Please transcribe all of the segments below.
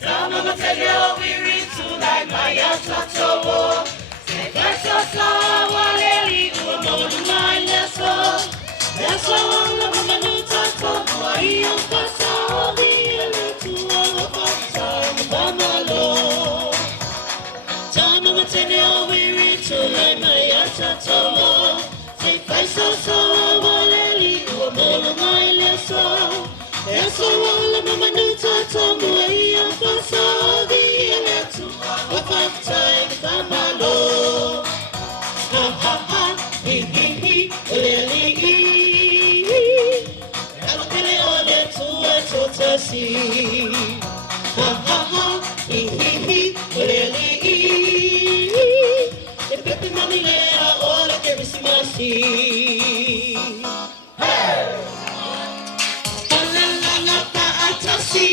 Tama matendo wiri tunai maya tatowo. Sekasa sawa leli uamonu maya so. That's all the mama tato maria pasa vile tuwa pasa bamalo. Tama matendo wiri tunai maya tatowo. Sekasa sawa leli uamonu maya so. That's all the mama tato maria pasa vile tuwa pasa bamalo. Ha ha ha, hee hee hee, lily hee. Alukele ole tuwe totasi. Ha ha ha, hee hee hee, lily hee. Epepe mami lea ole Christmasi. Hey, la la la pa atasi.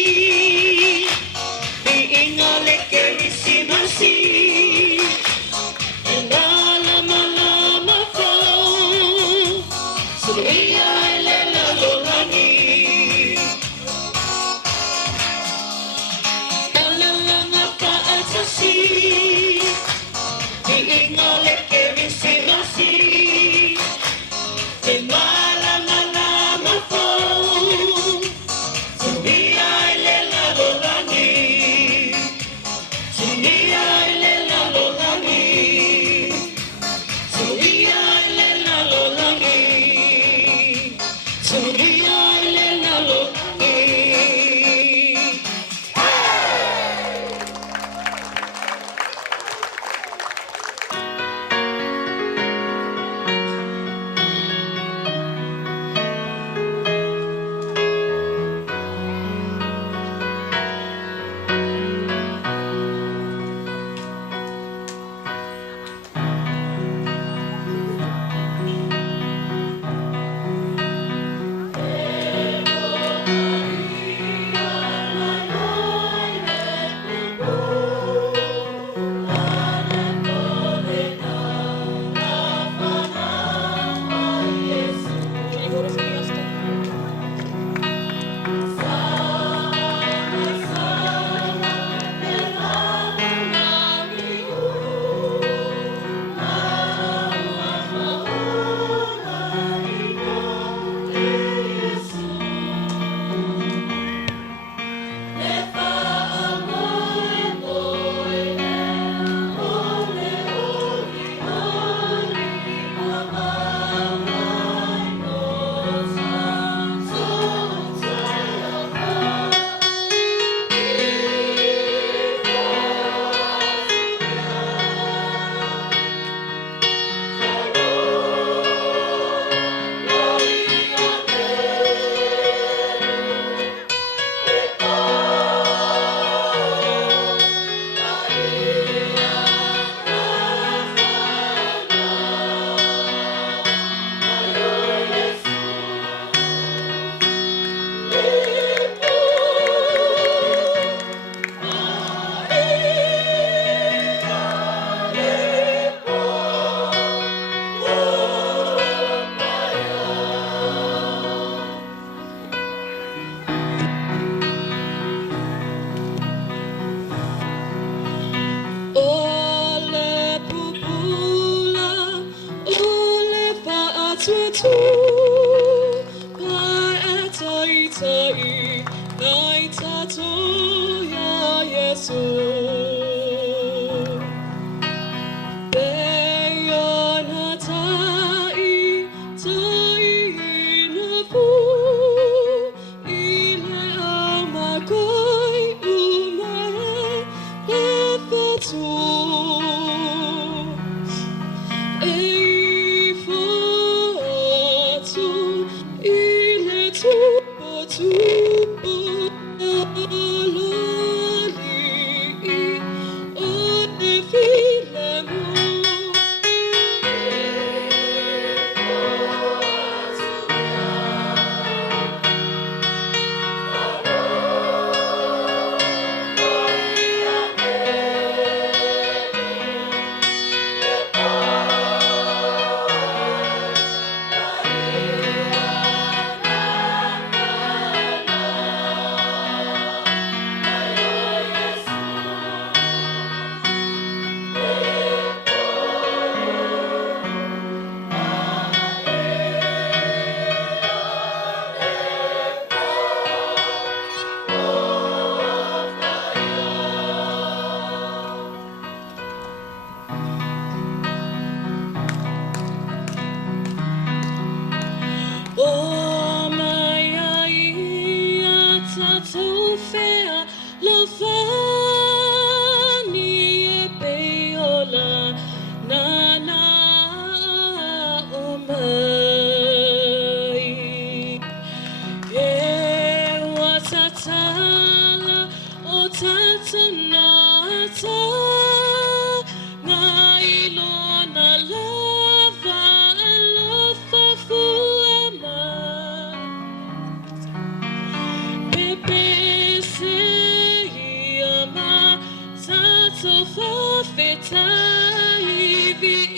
tata nga ilona lava alofa fuema pepe se ama tato fa feta ibi